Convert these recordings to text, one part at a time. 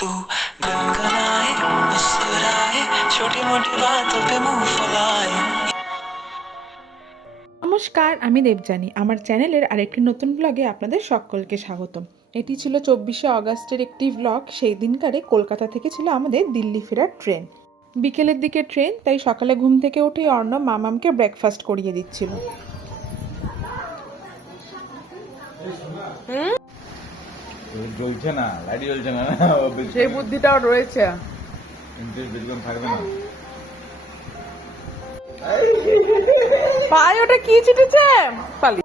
से तू गुनगुनाए मुस्कुराए छोटी मोटी बातों पे मुंह फुलाए নমস্কার আমি দেবজানি আমার চ্যানেলের আরেকটি নতুন ব্লগে আপনাদের সকলকে স্বাগতম এটি ছিল চব্বিশে অগস্টের একটি ব্লগ সেই দিনকারে কলকাতা থেকে ছিল আমাদের দিল্লি ফেরার ট্রেন বিকেলের দিকে ট্রেন তাই সকালে ঘুম থেকে উঠেই অর্ণব মামামকে ব্রেকফাস্ট করিয়ে দিচ্ছিল জ্বলছে না লাইট জ্বলছে না। সেই বুদ্ধিটাও রয়েছে। ইন্টারেস্ট বেশিক্ষণ থাকবে না। পায়ে ওটা কি চিটেছে পালি।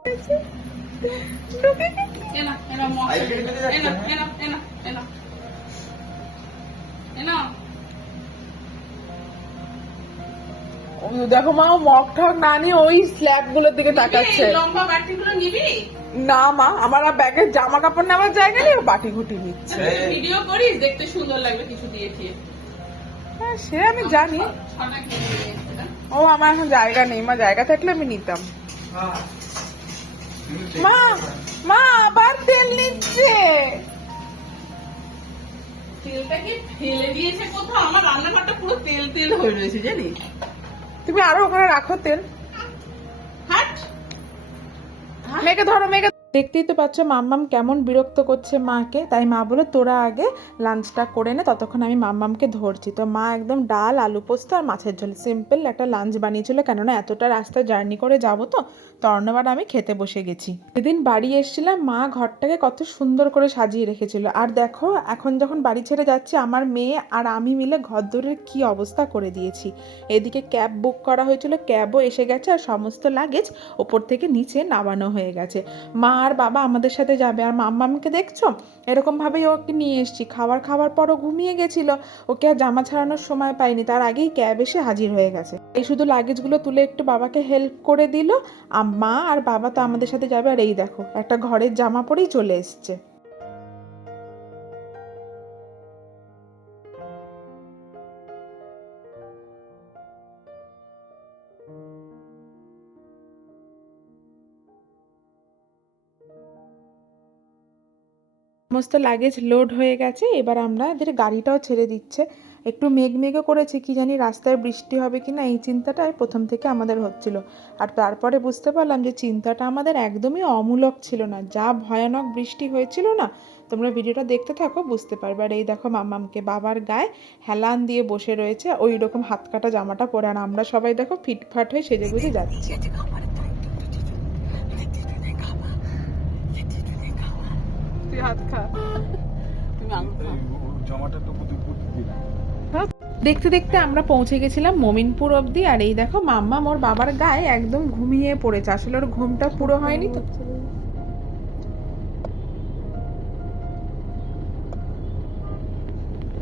ও, দেখো মা মগ ঠক না নিয়ে ওই স্ল্যাবগুলোর দিকে তাকাচ্ছে। লম্বা বাটিগুলো নিবি? না মা আমার আর ব্যাগের জামা কাপড় নেওয়ার জায়গা নেই বাটি ঘুটি নিচ্ছে। ভিডিও করিস দেখতে সুন্দর লাগবে কিছু দিয়ে খেয়ে হ্যাঁ, সে আমি জানি। দিয়ে? ও আমার এখন জায়গা নেই মা জায়গা থাকলে আমি নিতাম। মা মা আবার তেল নিচ্ছে। তেলটা কি ফেলে দিয়েছে কোথাও? আমার রান্নাঘরটা পুরো তেল তেল হয়ে রয়েছে জানিস? তুমি আরও ওখানে রাখো তেল। মেঘে মেয়েকে ধরো মেয়েকে দেখতেই তো পাচ্ছ মাম্মাম কেমন বিরক্ত করছে মাকে। তাই মা বলে তোরা আগে লাঞ্চটা করে নে ততক্ষণ আমি মাম্মামকে ধরছি। তো মা একদম ডাল আলু পোস্ত আর মাছের ঝোল। সিম্পল একটা লাঞ্চ বানিয়েছিল কেননা এতটা রাস্তা জার্নি করে যাব তো তো অর্ণব আর আমি খেতে বসে গেছি। সেদিন বাড়ি এসেছিলাম, মা ঘরটাকে কত সুন্দর করে সাজিয়ে রেখেছিল। আর দেখো, এখন যখন বাড়ি ছেড়ে যাচ্ছি, আমার মেয়ে আর আমি মিলে ঘর ঘরদোরের কি অবস্থা করে দিয়েছি। এদিকে ক্যাব বুক করা হয়েছিল, ক্যাবও এসে গেছে আর সমস্ত লাগেজ ওপর থেকে নিচে নামানো হয়ে গেছে। মা আর বাবা আমাদের সাথে যাবে। আর মাম্মামকে দেখছ? এরকমভাবেই ওকে নিয়ে এসেছি। খাবার খাওয়ার পরও ঘুমিয়ে গেছিল। ওকে আর জামা ছাড়ানোর সময় পাইনি। তার আগেই ক্যাব এসে হাজির হয়ে গেছে। এই শুধু লাগেজগুলো তুলে একটু বাবাকে হেল্প করে দিল। মা আর বাবা তো আমাদের সাথে যাবে আর এই দেখো, একটা ঘরের জামা পরেই চলে এসছে। সমস্ত লাগেজ লোড হয়ে গেছে, এবার আমরা এদের গাড়িটাও ছেড়ে দিচ্ছে। একটু মেঘ মেঘও করেছে কি জানি রাস্তায় বৃষ্টি হবে কি না এই চিন্তাটাই প্রথম থেকে আমাদের হচ্ছিল। আর তারপরে বুঝতে পারলাম যে চিন্তাটা আমাদের একদমই অমূলক ছিল না যা ভয়ানক বৃষ্টি হয়েছিল না তোমরা ভিডিওটা দেখতে থাকো বুঝতে পারবে। আর এই দেখো মামামকে বাবার গায়ে হেলান দিয়ে বসে রয়েছে ওই রকম হাত কাটা জামাটা পরে আর আমরা সবাই দেখো ফিটফাট হয়ে সেজে গুজে যাচ্ছি। তুই হাত খা। তুমি জমাটা তো দেখতে দেখতে আমরা পৌঁছে গেছিলাম মমিনপুর অবধি, আর এই দেখো মাম্মা মোর বাবার গায়ে একদম ঘুমিয়ে পড়েছে। আসলে ওর ঘুমটা পুরো হয়নি তো।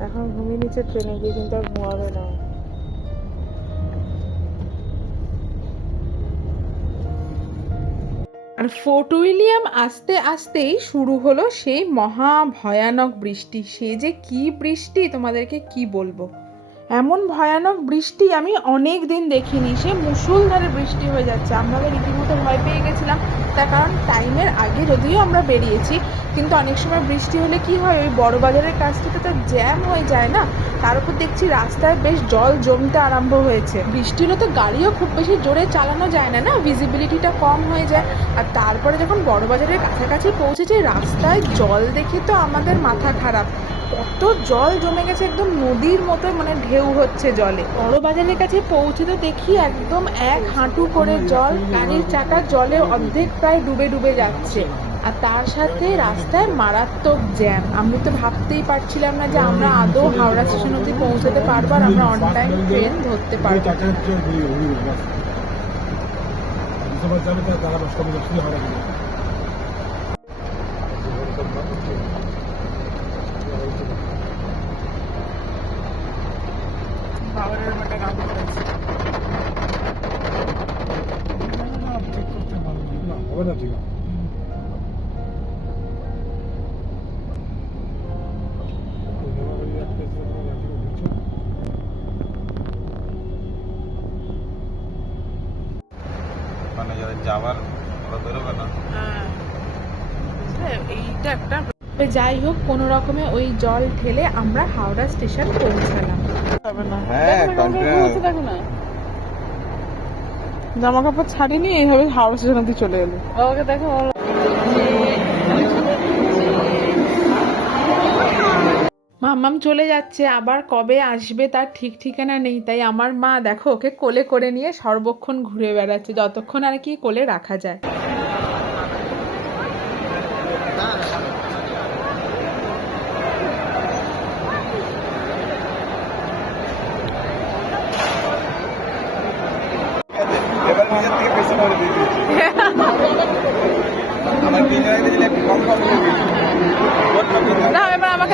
এখন ঘুমিয়ে নিচে ট্রেনে গিয়ে কিন্তু আর ঘুমাবে না। আর ফোর্ট উইলিয়াম আসতে আসতেই শুরু হলো সেই মহা ভয়ানক বৃষ্টি। সে যে কি বৃষ্টি, তোমাদেরকে কি বলব? এমন ভয়ানক বৃষ্টি আমি অনেক দিন দেখিনি। সে মুষলধারে বৃষ্টি হয়ে যাচ্ছে। আমরা রীতিমতো ভয় পেয়ে গেছিলাম। তার কারণ টাইমের আগে যদিও আমরা বেরিয়েছি, কিন্তু অনেক সময় বৃষ্টি হলে কি হয়? ওই বড় বাজারের কাছটাতে তো জ্যাম হয়ে যায় না? তার উপর দেখছি রাস্তায় বেশ জল জমতে আরম্ভ হয়েছে। বৃষ্টি হলে তো গাড়িও খুব বেশি জোরে চালানো যায় না না? ভিজিবিলিটিটা কম হয়ে যায়। আর তারপরে যখন বড় বাজারের কাছাকাছি পৌঁছেছে, রাস্তায় জল দেখে তো আমাদের মাথা খারাপ। কত জল জমে গেছে একদম নদীর মতো মানে ঢেউ হচ্ছে জলে বড় বাজারের কাছে পৌঁছে তো দেখি একদম এক হাঁটু করে জল গাড়ির চাকা জলে অর্ধেক প্রায় ডুবে ডুবে যাচ্ছে আর তার সাথে রাস্তায় মারাত্মক জ্যাম আমি তো ভাবতেই পারছিলাম না যে আমরা আদৌ হাওড়া স্টেশন অব্দি পৌঁছতে পারব আর আমরা অন টাইম ট্রেন ধরতে পারব বাবার না। হ্যাঁ, এইটা একটা যাই হোক কোন রকমে ওই জল ঠেলে আমরা হাওড়া স্টেশন পৌঁছালাম। জামা কাপড় ছাড়িনি এইভাবে হাওড়া স্টেশন অব্দি চলে এলো। বাবাকে দেখো। মাম্মাম চলে যাচ্ছে আবার কবে আসবে তার ঠিক ঠিকানা নেই। তাই আমার মা দেখো ওকে কোলে করে নিয়ে সর্বক্ষণ ঘুরে বেড়াচ্ছে যতক্ষণ আর কি কোলে রাখা যায়। আমার তিন জনের দিলে একটু কম কম করে দিয়েছি না এবার আমাকে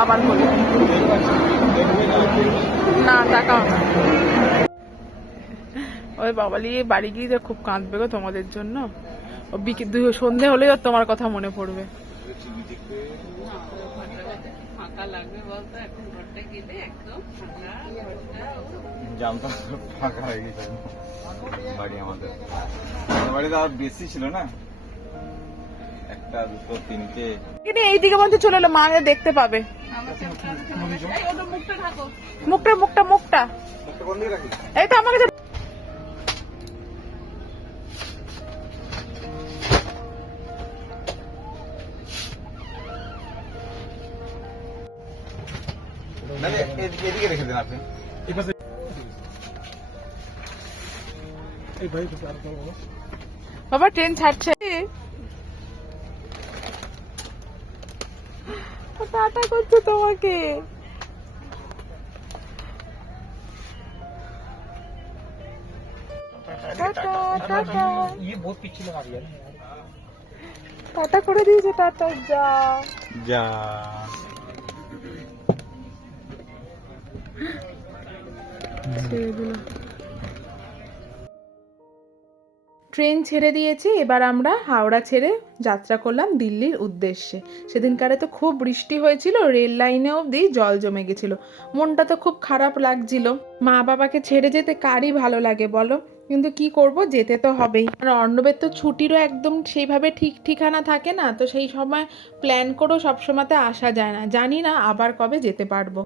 বাবার বলে না তাকাও না ওই বাবালি বাড়ি গিয়ে খুব কাঁদবে গো তোমাদের জন্য। ও সন্ধে হলেই তোমার কথা মনে পড়বে। হয়ে গেছে। বাড়ি আমাদের। বাড়িতে আর বেশি ছিল না? একটা দুটো তিনটে। কিন্তু এইদিকে মধ্যে চলে এলো মা দেখতে পাবে। মুখটা মুখটা মুখটা মুখটা। একটা বন্ধ করে রাখি। এই তো আমাকে যে- না না, এদিকে এদিকে রেখে দেন আপনি। বাবা ট্রেন ছাড়ছে। করছে তোমাকে। টাটা করে দিয়েছে টাটা যা। যা। ট্রেন ছেড়ে দিয়েছি, এবার আমরা হাওড়া ছেড়ে যাত্রা করলাম দিল্লির উদ্দেশ্যে। সেদিনকারে তো খুব বৃষ্টি হয়েছিল, রেল লাইনে অবধি জল জমে গেছিল। মনটা তো খুব খারাপ লাগছিল। মা বাবাকে ছেড়ে যেতে কারই ভালো লাগে বলো? কিন্তু কি করব, যেতে তো হবেই। আর অর্ণবের তো ছুটিরও একদম সেইভাবে ঠিক ঠিকানা থাকে না, তো সেই সময় প্ল্যান করেও সবসময়তে আসা যায় না। জানি না আবার কবে যেতে পারব।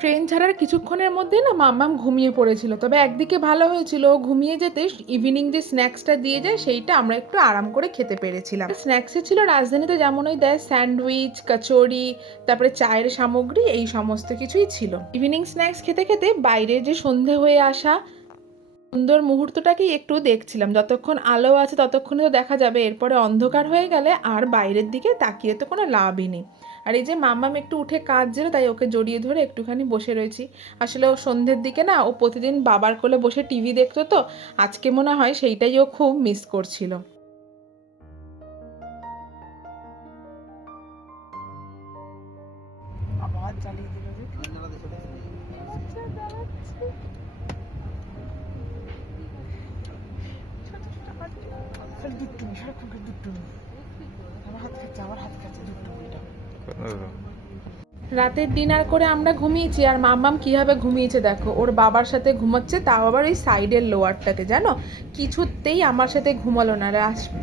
ট্রেন ছাড়ার কিছুক্ষণের মধ্যে না মাম্মাম ঘুমিয়ে পড়েছিল। তবে একদিকে ভালো হয়েছিল ঘুমিয়ে যেতে ইভিনিং যে স্ন্যাক্সটা দিয়ে যায়, সেইটা আমরা একটু আরাম করে খেতে পেরেছিলাম। স্ন্যাক্সে ছিল রাজধানীতে যেমন ওই দেয় স্যান্ডউইচ, কচুরি, তারপরে চায়ের সামগ্রী, এই সমস্ত কিছুই ছিল। ইভিনিং স্ন্যাক্স খেতে খেতে বাইরে যে সন্ধে হয়ে আসা সুন্দর মুহূর্তটাকেই একটু দেখছিলাম। যতক্ষণ আলো আছে ততক্ষণে তো দেখা যাবে, এরপরে অন্ধকার হয়ে গেলে আর বাইরের দিকে তাকিয়ে তো কোনো লাভই নেই। আর এই যে মাম্মাম একটু উঠে কাজ ছিল তাই ওকে জড়িয়ে ধরে একটুখানি বসে রয়েছি। আসলে ও সন্ধ্যের দিকে না ও প্রতিদিন বাবার কোলে বসে টিভি দেখতো তো আজকে মনে হয় সেইটাই ও খুব মিস করছিল। সারাক্ষণ আমার হাত খাচ্ছে আমার হাত খাচ্ছে এটা রাতের ডিনার করে আমরা ঘুমিয়েছি, আর মাম্মাম কীভাবে ঘুমিয়েছে দেখো। ওর বাবার সাথে ঘুমাচ্ছে, তাও আবার ওই সাইডের লোয়ারটাতে, জানো? কিছুতেই আমার সাথে ঘুমালো না।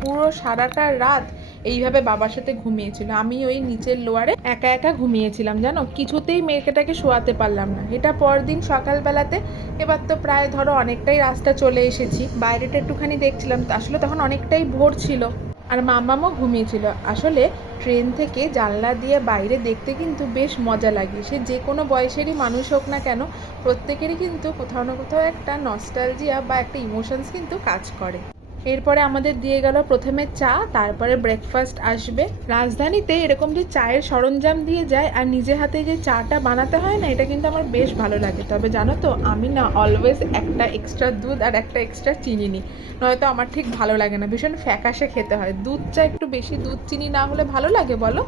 পুরো সারাটা রাত এইভাবে বাবার সাথে ঘুমিয়েছিল। আমি ওই নিচের লোয়ারে একা একা ঘুমিয়েছিলাম, জানো? কিছুতেই মেয়েটাকে শোয়াতে পারলাম না। এটা পরদিন সকালবেলাতে, এবার তো প্রায় ধরো অনেকটাই রাস্তা চলে এসেছি। বাইরেটা একটুখানি দেখছিলাম, আসলে তখন অনেকটাই ভোর ছিল। আর মামামও ঘুমিয়েছিল। আসলে ট্রেন থেকে জানলা দিয়ে বাইরে দেখতে কিন্তু বেশ মজা লাগে। সে যে কোনো বয়সেরই মানুষ হোক না কেন, প্রত্যেকেরই কিন্তু কোথাও না কোথাও একটা নস্টালজিয়া বা একটা ইমোশনস কিন্তু কাজ করে। এরপরে আমাদের দিয়ে গেল প্রথমে চা, তারপরে ব্রেকফাস্ট আসবে। রাজধানীতে এরকম যে চায়ের সরঞ্জাম দিয়ে যায় আর নিজে হাতে যে চাটা বানাতে হয় না, এটা কিন্তু আমার বেশ ভালো লাগে। তবে জানো তো, আমি না অলওয়েজ একটা এক্সট্রা দুধ আর একটা এক্সট্রা চিনি নিই। নয়তো আমার ঠিক ভালো লাগে না, ভীষণ ফ্যাকাশে খেতে হয়। দুধ চা একটু বেশি, দুধ চিনি না হলে ভালো লাগে বলো?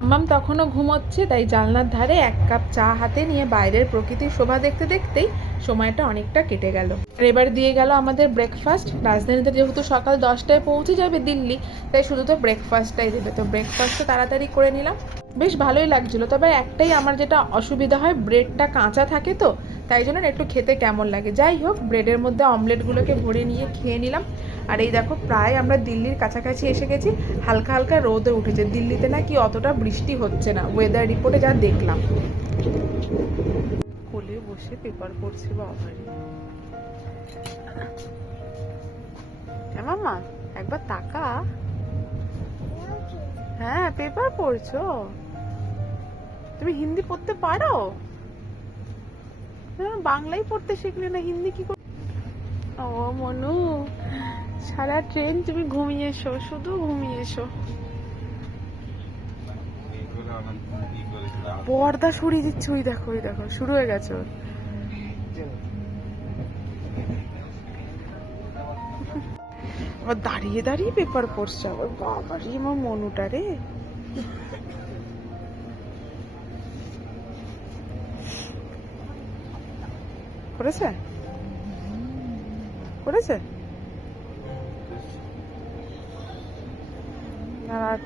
মাম তখনও ঘুমোচ্ছে, তাই জানলার ধারে এক কাপ চা হাতে নিয়ে বাইরের প্রকৃতির শোভা দেখতে দেখতেই সময়টা অনেকটা কেটে গেল। এবার দিয়ে গেল আমাদের ব্রেকফাস্ট রাজধানীতে যেহেতু সকাল দশটায় পৌঁছে যাবে দিল্লি, তাই শুধু তো ব্রেকফাস্টটাই দেবে। তো ব্রেকফাস্টটা তাড়াতাড়ি করে নিলাম। বেশ ভালোই লাগছিল। তবে একটাই আমার যেটা অসুবিধা হয় ব্রেডটা কাঁচা থাকে তো তাই জন্য একটু খেতে কেমন লাগে। যাই হোক ব্রেডের মধ্যে অমলেটগুলোকে ভরে নিয়ে খেয়ে নিলাম। আর এই দেখো, প্রায় আমরা দিল্লির কাছাকাছি এসে গেছি, হালকা হালকা রোদে উঠেছে। দিল্লিতে নাকি অতটা বৃষ্টি হচ্ছে না ওয়েদার রিপোর্টে যা দেখলাম। কোলে বসে পেপার পড়ছি হ্যাঁ মামা, একবার তাকা। হ্যাঁ পেপার পড়ছো? তুমি হিন্দি পড়তে পারো? বাংলাই পড়তে শিখলে না হিন্দি কি ও, মনু, সারা ট্রেন তুমি ঘুমিয়ে এসো, শুধু ঘুমিয়ে এসো। পর্দা সরিয়ে দিচ্ছে, ওই দেখো ওই দেখো, শুরু হয়ে গেছে দাঁড়িয়ে দাঁড়িয়ে পেপার পড়ছে, আবার বাবারি আমার মনুটা রে। করেছে করেছে আর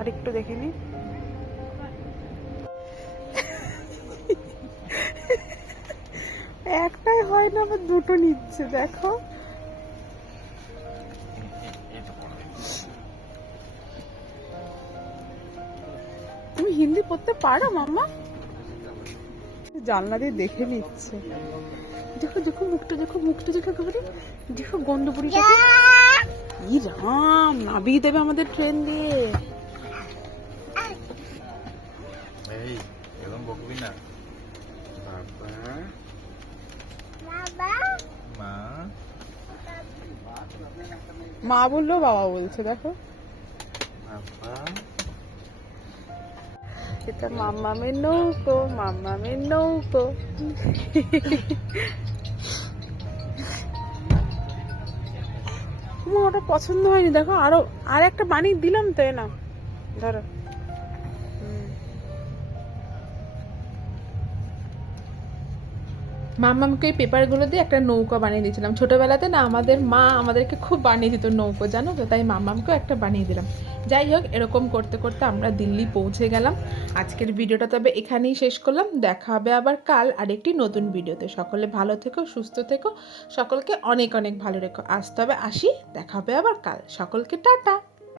আরেকটু দেখে নি। একটাই হয় না, আবার দুটো নিচ্ছে, দেখো। তুমি হিন্দি পড়তে পারো, মাম্মা? জানলা দিয়ে দেখে নিচ্ছে। দেখো দেখো মুখটা দেখো মুখটা দেখো একেবারে। দেখো গন্ধ পরিটাকে ই রাম নাবিয়ে দেবে আমাদের ট্রেন দিয়ে। এই এরকম বকবি না। বাবা। মা। মা বলল বাবা বলছে দেখো। বাবা। এটা মাম্মামের নৌকো মাম্মামের নৌকো। ওটা পছন্দ হয়নি দেখো আরও আর একটা বানিয়ে দিলাম তো না ধরো। মাম্মামকে এই পেপারগুলো দিয়ে একটা নৌকা বানিয়ে দিয়েছিলাম। ছোটোবেলাতে না আমাদের মা আমাদেরকে খুব বানিয়ে দিত নৌকো, জানো তো? তাই মাম্মামকেও একটা বানিয়ে দিলাম। যাই হোক, এরকম করতে করতে আমরা দিল্লি পৌঁছে গেলাম। আজকের ভিডিওটা তবে এখানেই শেষ করলাম। দেখা হবে আবার কাল আরেকটি নতুন ভিডিওতে। সকলে ভালো থেকো, সুস্থ থেকো। সকলকে অনেক অনেক ভালো রেখো। আজ তবে আসি, দেখা হবে আবার কাল। সকলকে টাটা!